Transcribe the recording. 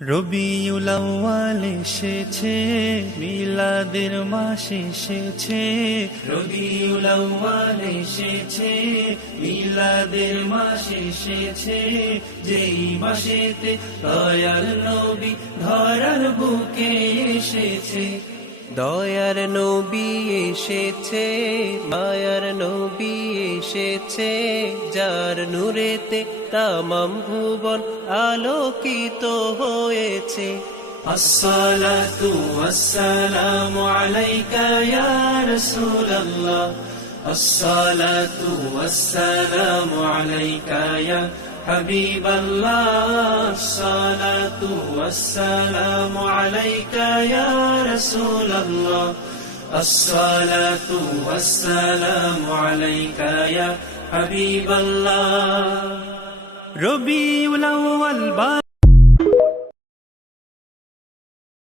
রবিউল আউয়াল এসেছে, মিলাদের মাস এসেছে। রবিউল আউয়াল এসেছে, মিলাদের মাস এসেছে। যেই মাসেতে দয়ার নবী ধরার বুকে এসেছে। দয়ার নবী এসেছে, মায়ার নবী এসেছে। যার নূরেতে তামাম ভুবন আলোকিত হয়েছে। আসসালাতু ওয়াসসালামু আলাইকা ইয়া রাসূলুল্লাহ। আসসালাতু ওয়াসসালামু আলাইকা ইয়া হাবিবাল্লাহ। আসসালাতু ওয়াসসালামু আলাইকা ইয়া রাসূলুল্লাহ। আসসালাতু ওয়াসসালামু আলাইকা ইয়া হাবিবাল্লাহ। রবিউল আউয়াল